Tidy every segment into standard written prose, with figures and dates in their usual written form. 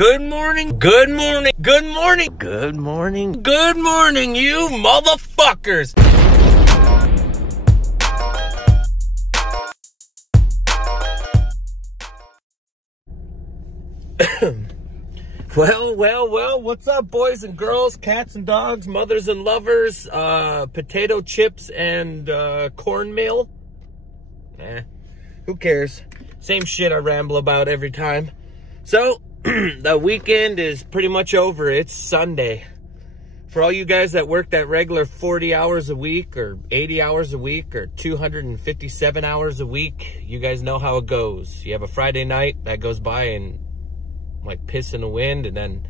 Good morning, good morning, good morning, good morning, good morning, you motherfuckers. Well, what's up, boys and girls, cats and dogs, mothers and lovers, potato chips and cornmeal? Who cares? Same shit I ramble about every time. So, the weekend is pretty much over. It's Sunday. For all you guys that work that regular 40 hours a week or 80 hours a week or 257 hours a week, you guys know how it goes. You have a Friday night that goes by and like piss in the wind, and then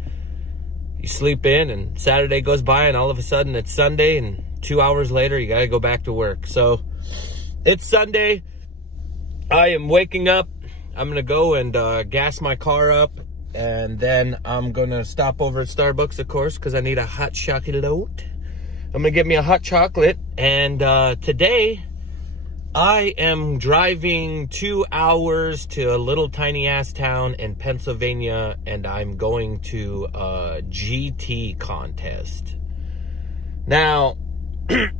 you sleep in, and Saturday goes by and all of a sudden it's Sunday, and 2 hours later you gotta go back to work. So it's Sunday. I am waking up. I'm gonna go and gas my car up, and then I'm gonna stop over at Starbucks, of course, because I need a hot chocolate. I'm gonna get me a hot chocolate, and today I am driving 2 hours to a little tiny ass town in Pennsylvania, and I'm going to a GT contest. Now, I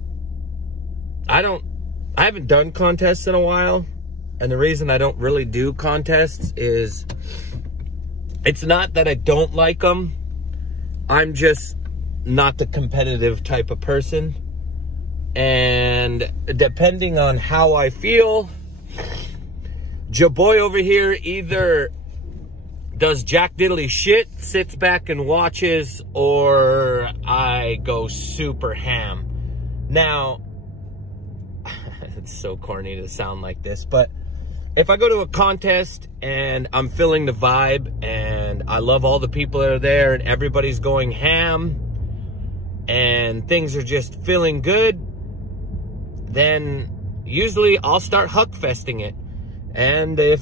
haven't done contests in a while, and the reason I don't really do contests is it's not that I don't like them. I'm just not the competitive type of person. And depending on how I feel, Jaboy over here either does jack diddly shit, sits back and watches, or I go super ham. Now, it's so corny to sound like this, but if I go to a contest and I'm feeling the vibe and I love all the people that are there and everybody's going ham and things are just feeling good, then usually I'll start huckfesting it. And if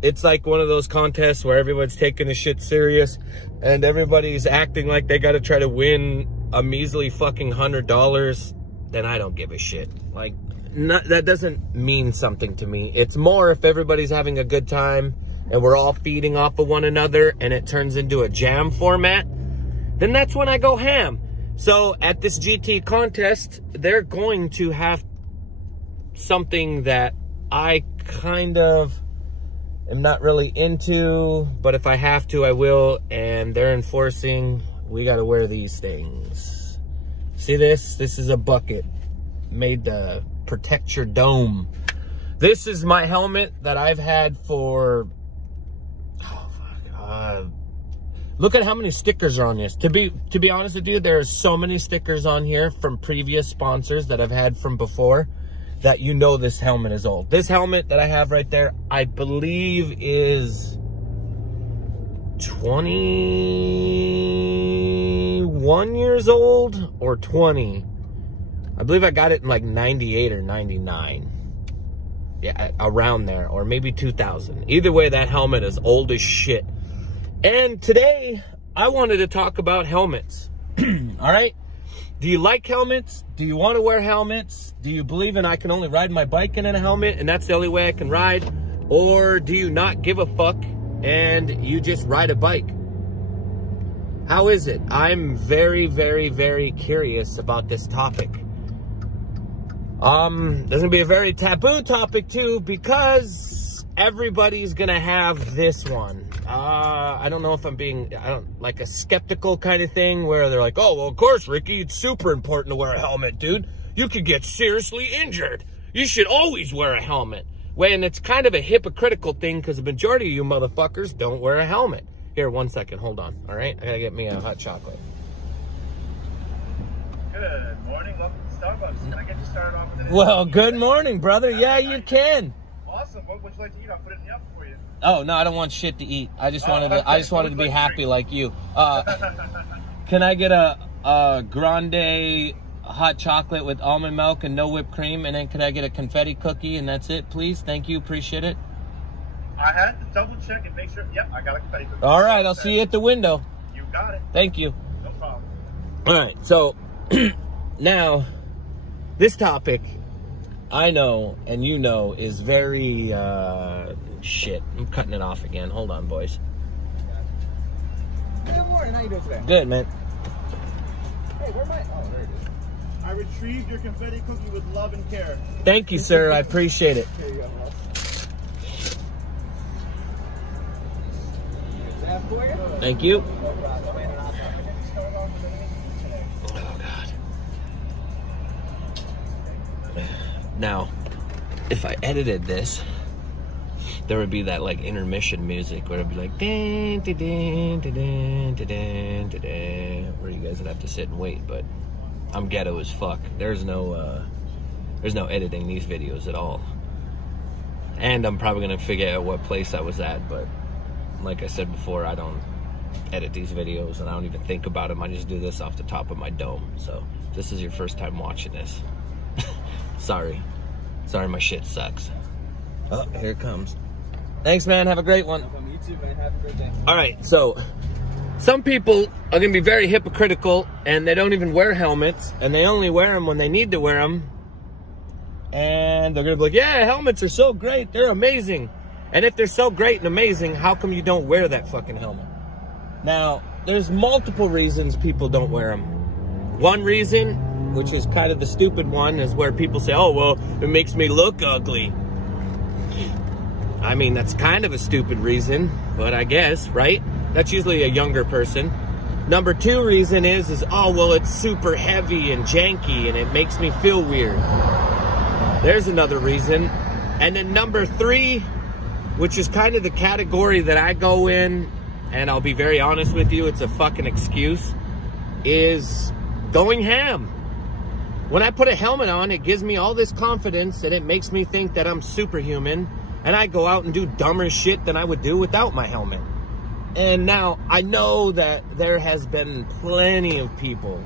it's like one of those contests where everyone's taking the shit serious and everybody's acting like they gotta try to win a measly fucking $100, then I don't give a shit. Like, that doesn't mean something to me. It's more if everybody's having a good time and we're all feeding off of one another and it turns into a jam format, then that's when I go ham. So at this GT contest, they're going to have something that I kind of am not really into, but if I have to, I will. And they're enforcing, we got to wear these things. See this? This is a bucket made to protect your dome. This is my helmet that I've had for, oh my God. Look at how many stickers are on this. To be honest with you, there are so many stickers on here from previous sponsors that I've had from before that you know this helmet is old. This helmet that I have right there, I believe is 21 years old or 20. I believe I got it in like 98 or 99. Yeah, around there, or maybe 2000. Either way, that helmet is old as shit. And today, I wanted to talk about helmets. All right? Do you like helmets? Do you want to wear helmets? Do you believe in I can only ride my bike in a helmet and that's the only way I can ride? Or do you not give a fuck and you just ride a bike? How is it? I'm very, very, very curious about this topic. There's gonna be a very taboo topic too, because everybody's gonna have this one. I don't know if I'm being, like a skeptical kind of thing where they're like, oh, well, of course, Ricky, it's super important to wear a helmet, dude. You could get seriously injured. You should always wear a helmet. When it's kind of a hypocritical thing, because the majority of you motherfuckers don't wear a helmet. Here, 1 second, hold on, all right? I gotta get me a hot chocolate. Good morning, welcome to Starbucks. Can I get you started off with it? Well, good morning, brother. Yeah, you can. Awesome. What would you like to eat? I'll put it in the oven for you. Oh no, I don't want shit to eat. I just wanted to be happy like you. Can I get a grande hot chocolate with almond milk and no whipped cream, and then can I get a confetti cookie and that's it, please? Thank you, appreciate it. I had to double check and make sure. Yep, I got a confetti cookie. All right, I'll see you at the window. You got it. Thank you. No problem. All right, so now this topic, I know and you know, is very shit. I'm cutting it off again. Hold on, boys. Good morning. How you doing today? Good, man. Hey, where am I? Oh, there it is. I retrieved your confetti cookie with love and care. Thank you, sir. I appreciate it. Here you go, Russ. That for you? Thank you. No problem. Oh, God. Now, if I edited this, there would be that like intermission music where it'd be like din, din, din, din, din, din, din, din, where you guys would have to sit and wait. But I'm ghetto as fuck. There's no editing these videos at all. And I'm probably gonna figure out what place I was at. But like I said before, I don't edit these videos and I don't even think about them. I just do this off the top of my dome. So if this is your first time watching this, sorry my shit sucks. Oh, here it comes. Thanks, man. Have a great one. You too, man. Have a great day. All right, so some people are going to be very hypocritical, and they don't even wear helmets, and they only wear them when they need to wear them. And they're going to be like, yeah, helmets are so great. They're amazing. And if they're so great and amazing, how come you don't wear that fucking helmet? Now, there's multiple reasons people don't wear them. One reason, which is kind of the stupid one, is where people say, oh, well, it makes me look ugly. I mean, that's kind of a stupid reason, but I guess, right? That's usually a younger person. Number two reason is, oh, well, it's super heavy and janky and it makes me feel weird. There's another reason. And then number three, which is kind of the category that I go in, and I'll be very honest with you, it's a fucking excuse, is going ham. When I put a helmet on, it gives me all this confidence and it makes me think that I'm superhuman. And I go out and do dumber shit than I would do without my helmet. And now, I know that there has been plenty of people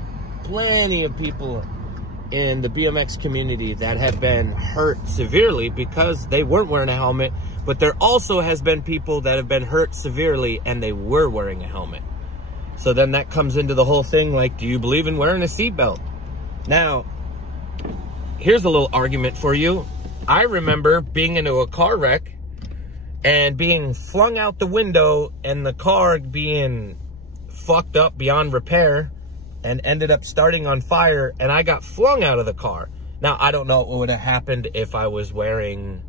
in the BMX community that have been hurt severely because they weren't wearing a helmet. But there also has been people that have been hurt severely and they were wearing a helmet. So then that comes into the whole thing, like, do you believe in wearing a seatbelt? Now, here's a little argument for you. I remember being into a car wreck and being flung out the window and the car being fucked up beyond repair and ended up starting on fire, and I got flung out of the car. Now, I don't know what would have happened if I was wearing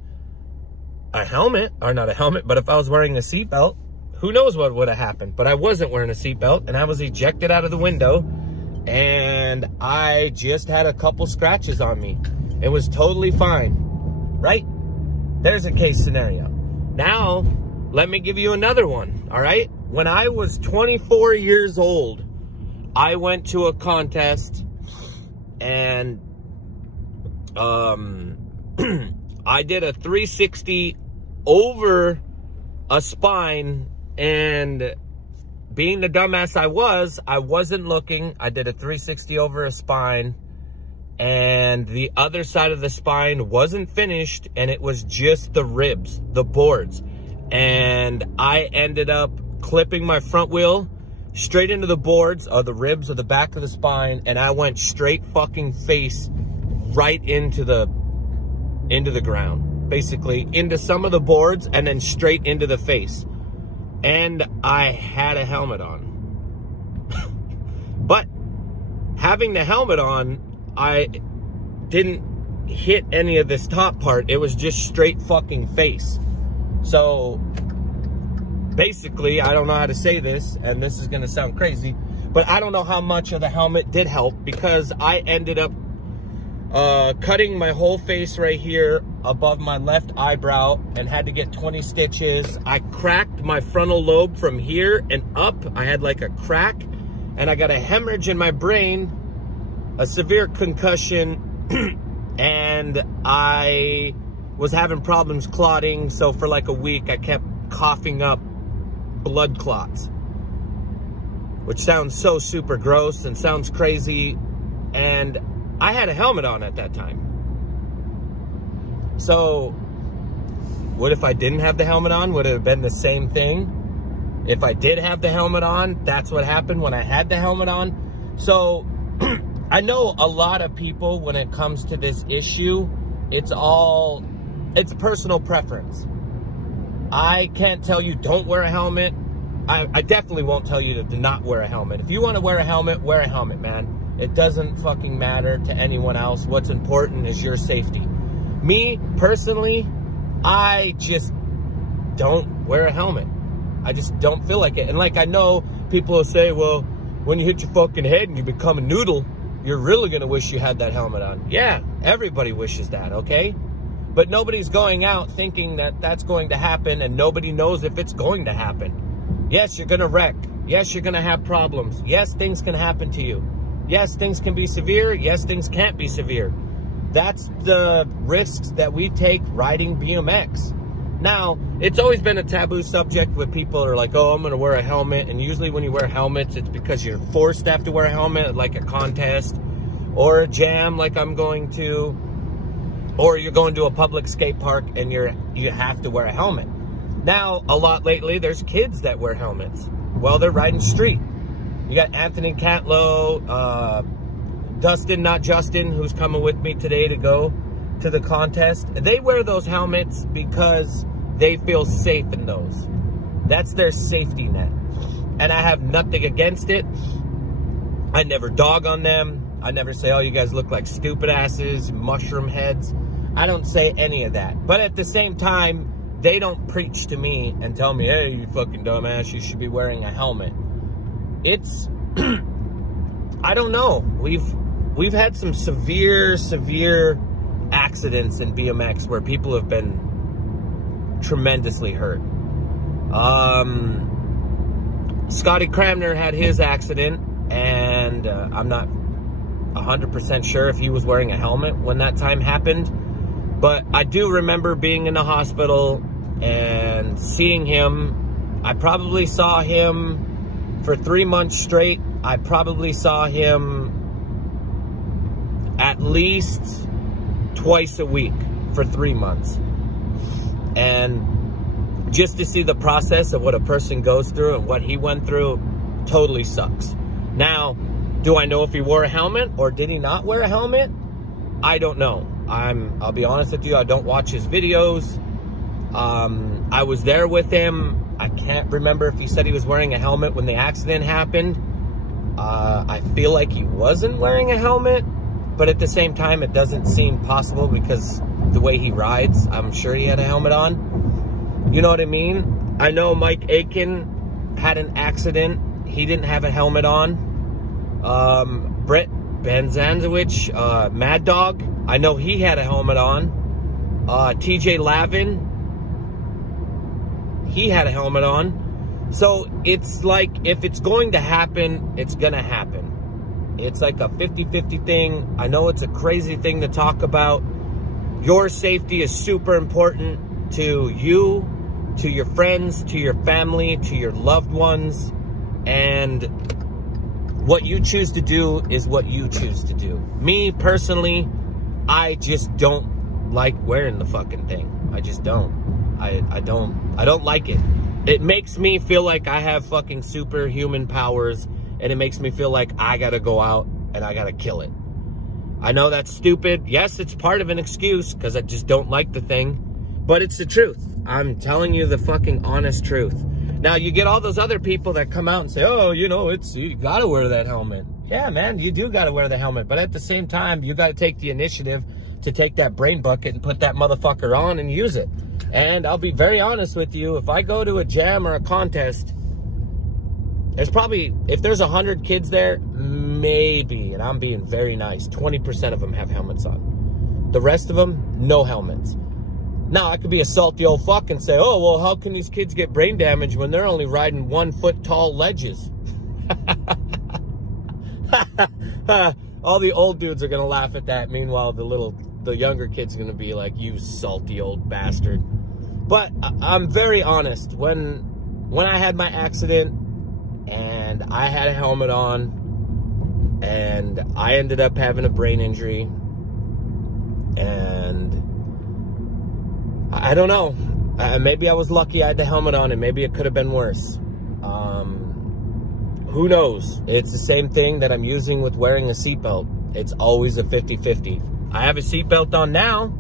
a helmet, or not a helmet, but if I was wearing a seatbelt. Who knows what would have happened, but I wasn't wearing a seatbelt and I was ejected out of the window and I just had a couple scratches on me. It was totally fine. Right? There's a case scenario. Now, let me give you another one, all right? When I was 24 years old, I went to a contest and I did a 360 over a spine, and being the dumbass I wasn't looking. I did a 360 over a spine, and the other side of the spine wasn't finished, and it was just the ribs, the boards. And I ended up clipping my front wheel straight into the boards, or the ribs of the back of the spine, and I went straight fucking face right into the ground. Basically, into some of the boards, and then straight into the face. And I had a helmet on. But having the helmet on, I didn't hit any of this top part. It was just straight fucking face. So basically, I don't know how to say this, and this is gonna sound crazy, but I don't know how much of the helmet did help, because I ended up cutting my whole face right here above my left eyebrow and had to get 20 stitches. I cracked my frontal lobe from here and up. I had like a crack, and I got a hemorrhage in my brain, a severe concussion, and I was having problems clotting. So for like a week, I kept coughing up blood clots, which sounds so super gross and sounds crazy. And I had a helmet on at that time. So what if I didn't have the helmet on? Would it have been the same thing? If I did have the helmet on, that's what happened when I had the helmet on. So I know a lot of people, when it comes to this issue, it's personal preference. I can't tell you don't wear a helmet. I definitely won't tell you to not wear a helmet. If you want to wear a helmet, man. It doesn't fucking matter to anyone else. What's important is your safety. Me, personally, I just don't wear a helmet. I just don't feel like it. And like, I know people will say, well, when you hit your fucking head and you become a noodle, you're really going to wish you had that helmet on. Yeah, everybody wishes that, okay? But nobody's going out thinking that that's going to happen, and nobody knows if it's going to happen. Yes, you're going to wreck. Yes, you're going to have problems. Yes, things can happen to you. Yes, things can be severe. Yes, things can't be severe. That's the risks that we take riding BMX. Now, it's always been a taboo subject with people are like, oh, I'm going to wear a helmet. And usually when you wear helmets, it's because you're forced to have to wear a helmet, like a contest or a jam like I'm going to, or you're going to a public skate park and you have to wear a helmet. Now, a lot lately, there's kids that wear helmets while they're riding street. You got Anthony Catlow, Dustin, not Justin, who's coming with me today to go to the contest. They wear those helmets because they feel safe in those. That's their safety net. And I have nothing against it. I never dog on them. I never say, oh, you guys look like stupid asses, mushroom heads. I don't say any of that. But at the same time, they don't preach to me and tell me, hey, you fucking dumbass, you should be wearing a helmet. It's, I don't know. We've had some severe accidents in BMX where people have been tremendously hurt. Scotty Cramner had his accident, and I'm not 100% sure if he was wearing a helmet when that time happened. But I do remember being in the hospital and seeing him. I probably saw him for 3 months straight. I probably saw him at least twice a week for 3 months. And just to see the process of what a person goes through and what he went through totally sucks. Now, do I know if he wore a helmet or did he not wear a helmet? I don't know. I'll be honest with you, I don't watch his videos. I was there with him. I can't remember if he said he was wearing a helmet when the accident happened. I feel like he wasn't wearing a helmet, but at the same time, it doesn't seem possible because the way he rides, I'm sure he had a helmet on. You know what I mean? I know Mike Aiken had an accident. He didn't have a helmet on. Brett Banzanowicz, Mad Dog, I know he had a helmet on. TJ Lavin, he had a helmet on. So it's like, if it's going to happen, it's going to happen. It's like a 50-50 thing. I know it's a crazy thing to talk about. Your safety is super important to you, to your friends, to your family, to your loved ones. And what you choose to do is what you choose to do. Me, personally, I just don't like wearing the fucking thing. I just don't. I don't like it. It makes me feel like I have fucking superhuman powers, and it makes me feel like I gotta go out and I gotta kill it. I know that's stupid. Yes, it's part of an excuse because I just don't like the thing, but it's the truth. I'm telling you the fucking honest truth. Now, you get all those other people that come out and say, oh, you know, you gotta wear that helmet. Yeah, man, you do gotta wear the helmet, but at the same time, you gotta take the initiative to take that brain bucket and put that motherfucker on and use it. And I'll be very honest with you, if I go to a jam or a contest, there's probably, if there's 100 kids there, maybe, and I'm being very nice, 20% of them have helmets on. The rest of them, no helmets. Now, I could be a salty old fuck and say, oh, well, how can these kids get brain damage when they're only riding 1 foot tall ledges? All the old dudes are going to laugh at that. Meanwhile, the younger kid's going to be like, you salty old bastard. But I'm very honest. When I had my accident and I had a helmet on and I ended up having a brain injury, and I don't know. Maybe I was lucky I had the helmet on, and maybe it could have been worse. Who knows? It's the same thing that I'm using with wearing a seatbelt. It's always a 50-50. I have a seatbelt on now,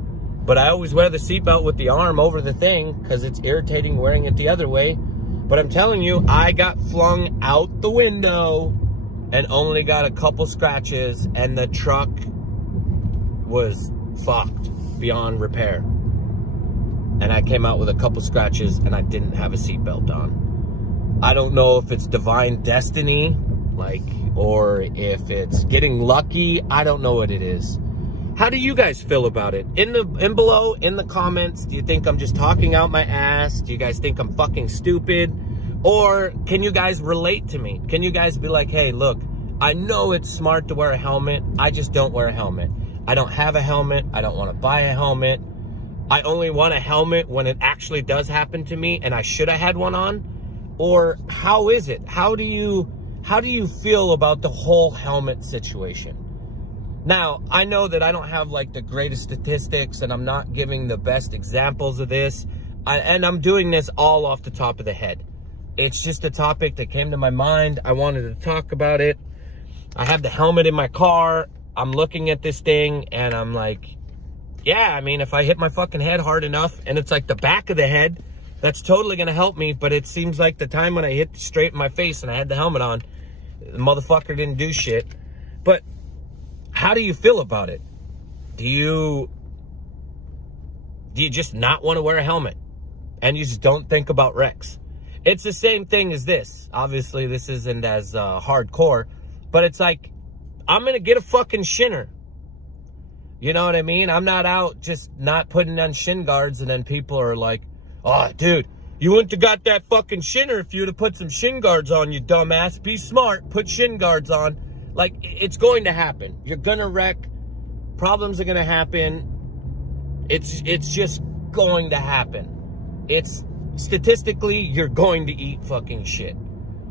But I always wear the seatbelt with the arm over the thing because it's irritating wearing it the other way. But I'm telling you, I got flung out the window and only got a couple scratches, and the truck was fucked beyond repair. And I came out with a couple scratches and I didn't have a seatbelt on. I don't know if it's divine destiny, like, or if it's getting lucky. I don't know what it is. How do you guys feel about it? In below, in the comments, do you think I'm just talking out my ass? Do you guys think I'm fucking stupid? Or can you guys relate to me? Can you guys be like, hey, look, I know it's smart to wear a helmet. I just don't wear a helmet. I don't have a helmet. I don't want to buy a helmet. I only want a helmet when it actually does happen to me and I should have had one on. Or how is it? How do you feel about the whole helmet situation? Now, I know that I don't have like the greatest statistics and I'm not giving the best examples of this. And I'm doing this all off the top of the head. It's just a topic that came to my mind. I wanted to talk about it. I have the helmet in my car. I'm looking at this thing and I'm like, yeah, I mean, if I hit my fucking head hard enough and it's like the back of the head, that's totally going to help me. But it seems like the time when I hit straight in my face and I had the helmet on, the motherfucker didn't do shit. But how do you feel about it? Do you just not want to wear a helmet and you just don't think about wrecks? It's the same thing as this. Obviously, this isn't as hardcore, but it's like, I'm going to get a fucking shinner. You know what I mean? I'm not out just not putting on shin guards and then people are like, oh, dude, you wouldn't have got that fucking shinner if you'd have put some shin guards on, you dumbass. Be smart. Put shin guards on. Like, it's going to happen. You're going to wreck. Problems are going to happen. It's just going to happen. It's statistically, you're going to eat fucking shit.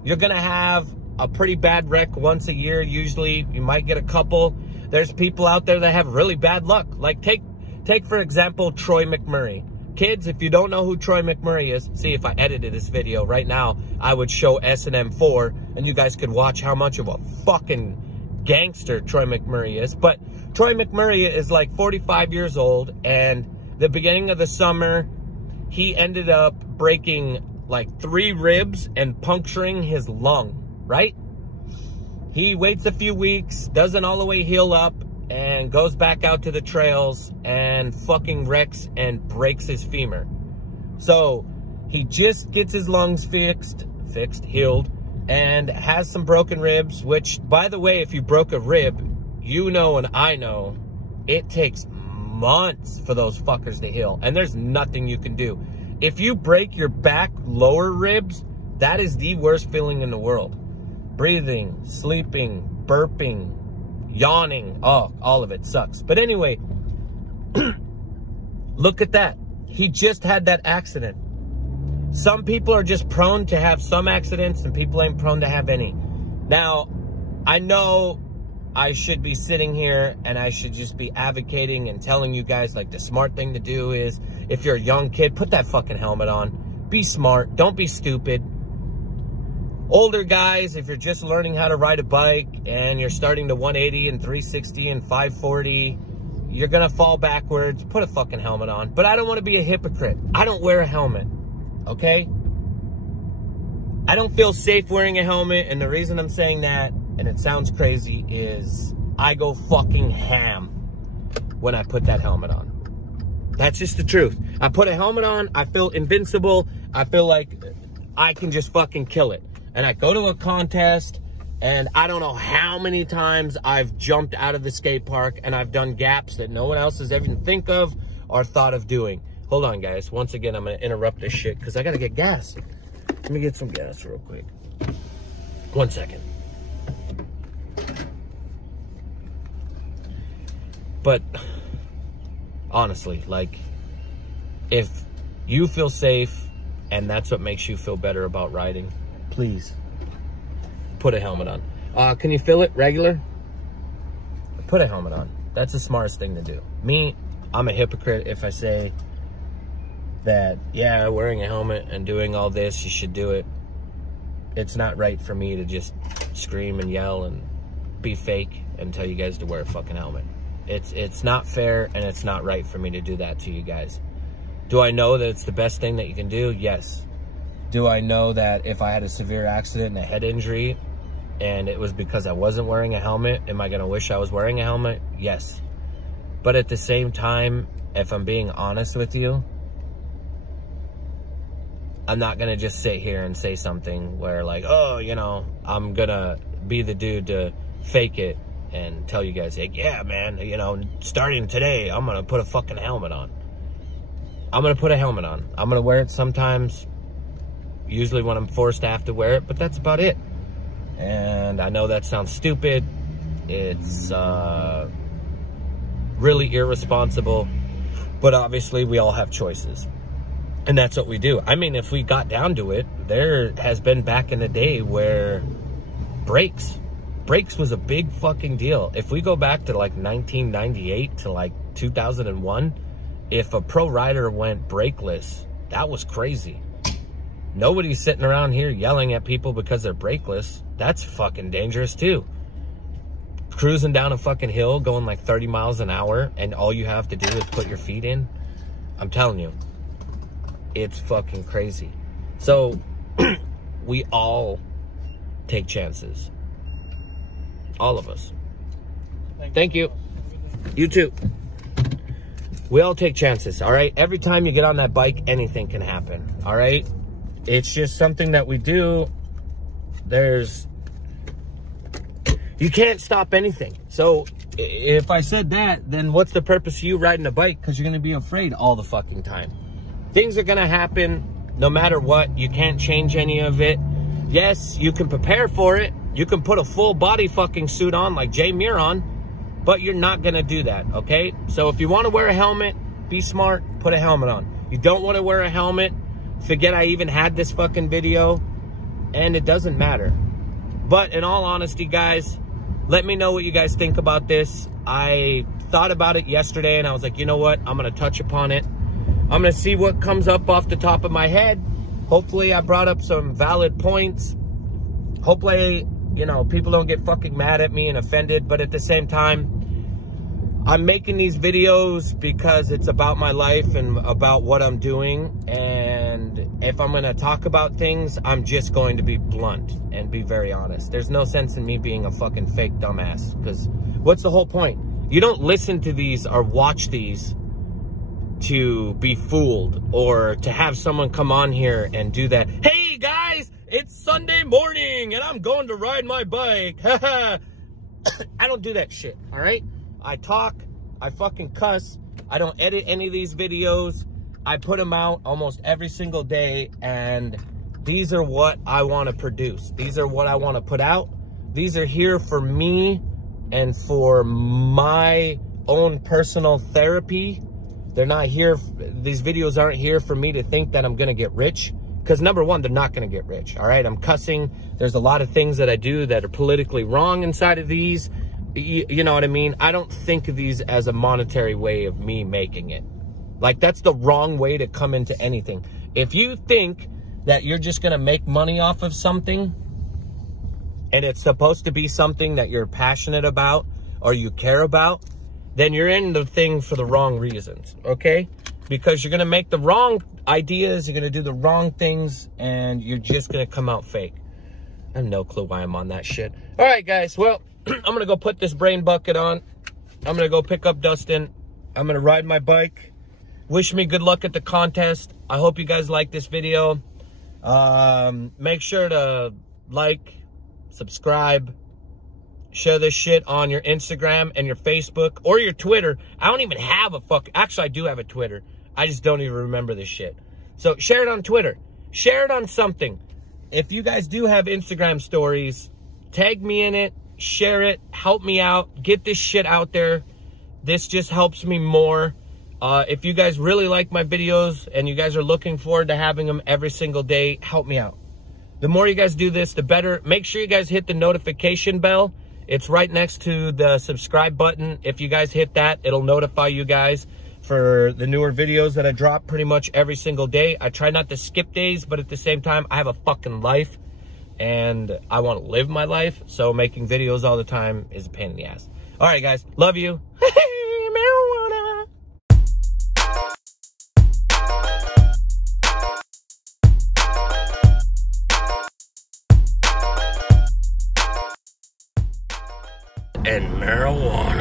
You're going to have a pretty bad wreck once a year. Usually, you might get a couple. There's people out there that have really bad luck. Like, take for example, Troy McMurray. Kids, if you don't know who Troy McMurray is, see, if I edited this video right now, I would show S&M 4, and you guys could watch how much of a fucking gangster Troy McMurray is. But Troy McMurray is like 45 years old, and the beginning of the summer, he ended up breaking like 3 ribs and puncturing his lung, right? He waits a few weeks, doesn't all the way heal up, and goes back out to the trails and fucking wrecks and breaks his femur. So he just gets his lungs fixed, healed, and has some broken ribs, which, by the way, if you broke a rib, you know and I know, it takes months for those fuckers to heal, and there's nothing you can do. If you break your back lower ribs, that is the worst feeling in the world. Breathing, sleeping, burping, yawning, oh, all of it sucks. But anyway, look at that. He just had that accident. Some people are just prone to have some accidents and people ain't prone to have any. Now, I know I should be sitting here and I should just be advocating and telling you guys like the smart thing to do is, if you're a young kid, put that fucking helmet on. Be smart. Don't be stupid. Older guys, if you're just learning how to ride a bike and you're starting to 180 and 360 and 540, you're going to fall backwards. Put a fucking helmet on. But I don't want to be a hypocrite. I don't wear a helmet, okay? I don't feel safe wearing a helmet, and the reason I'm saying that, and it sounds crazy, is I go fucking ham when I put that helmet on. That's just the truth. I put a helmet on, I feel invincible. I feel like I can just fucking kill it. And I go to a contest, and I don't know how many times I've jumped out of the skate park, and I've done gaps that no one else has ever think of or thought of doing. Hold on, guys. Once again, I'm going to interrupt this shit because I got to get gas. Let me get some gas real quick. 1 second. But honestly, like, if you feel safe and that's what makes you feel better about riding, please put a helmet on. Can you feel it regular? Put a helmet on. That's the smartest thing to do. Me, I'm a hypocrite if I say that, yeah, wearing a helmet and doing all this, you should do it. It's not right for me to just scream and yell and be fake and tell you guys to wear a fucking helmet. It's not fair, and it's not right for me to do that to you guys. Do I know that it's the best thing that you can do? Yes. Do I know that if I had a severe accident and a head injury and it was because I wasn't wearing a helmet, am I going to wish I was wearing a helmet? Yes. But at the same time, if I'm being honest with you, I'm not going to just sit here and say something where like, oh, you know, I'm going to be the dude to fake it and tell you guys, like, yeah, man, you know, starting today, I'm going to put a fucking helmet on. I'm going to put a helmet on. I'm going to wear it sometimes, usually when I'm forced to have to wear it, but that's about it. And I know that sounds stupid. It's really irresponsible, but obviously we all have choices. And that's what we do. I mean, if we got down to it, there has been back in the day where brakes was a big fucking deal. If we go back to like 1998 to like 2001, if a pro rider went brakeless, that was crazy. Nobody's sitting around here yelling at people because they're brakeless. That's fucking dangerous too. Cruising down a fucking hill going like 30 miles an hour and all you have to do is put your feet in. I'm telling you, it's fucking crazy. So we all take chances. All of us. Thank you. You too. We all take chances, all right? Every time you get on that bike, anything can happen, all right? It's just something that we do. You can't stop anything. So if I said that, then what's the purpose of you riding a bike? Because you're going to be afraid all the fucking time. Things are going to happen no matter what. You can't change any of it. Yes, you can prepare for it. You can put a full body fucking suit on like Jay Miron, but you're not going to do that, okay? So if you want to wear a helmet, be smart, put a helmet on. You don't want to wear a helmet, forget I even had this fucking video, and it doesn't matter. But in all honesty, guys, let me know what you guys think about this. I thought about it yesterday, and I was like, you know what? I'm going to touch upon it. I'm going to see what comes up off the top of my head. Hopefully, I brought up some valid points. Hopefully, you know, people don't get fucking mad at me and offended. But at the same time, I'm making these videos because it's about my life and about what I'm doing. And if I'm going to talk about things, I'm just going to be blunt and be very honest. There's no sense in me being a fucking fake dumbass. Because what's the whole point? You don't listen to these or watch these to be fooled or to have someone come on here and do that. Hey guys, it's Sunday morning and I'm going to ride my bike. I don't do that shit, all right? I talk, I fucking cuss. I don't edit any of these videos. I put them out almost every single day, and these are what I want to produce. These are what I want to put out. These are here for me and for my own personal therapy. They're not here, these videos aren't here for me to think that I'm going to get rich. Because number one, they're not going to get rich, all right? I'm cussing. There's a lot of things that I do that are politically wrong inside of these. You know what I mean? I don't think of these as a monetary way of me making it. Like, that's the wrong way to come into anything. If you think that you're just going to make money off of something, and it's supposed to be something that you're passionate about or you care about, then you're in the thing for the wrong reasons, okay? Because you're going to make the wrong ideas, you're going to do the wrong things, and you're just going to come out fake. I have no clue why I'm on that shit. All right, guys, well, I'm going to go put this brain bucket on. I'm going to go pick up Dustin. I'm going to ride my bike. Wish me good luck at the contest. I hope you guys like this video. Make sure to like, subscribe, share this shit on your Instagram and your Facebook or your Twitter. I don't even have a actually, I do have a Twitter. I just don't even remember this shit. So share it on Twitter. Share it on something. If you guys do have Instagram stories, tag me in it. Share it. Help me out. Get this shit out there. This just helps me more. If you guys really like my videos and you guys are looking forward to having them every single day, help me out. The more you guys do this, the better. Make sure you guys hit the notification bell. It's right next to the subscribe button. If you guys hit that, it'll notify you guys for the newer videos that I drop pretty much every single day. I try not to skip days, but at the same time, I have a fucking life and I want to live my life. So making videos all the time is a pain in the ass. All right, guys. Love you. and marijuana.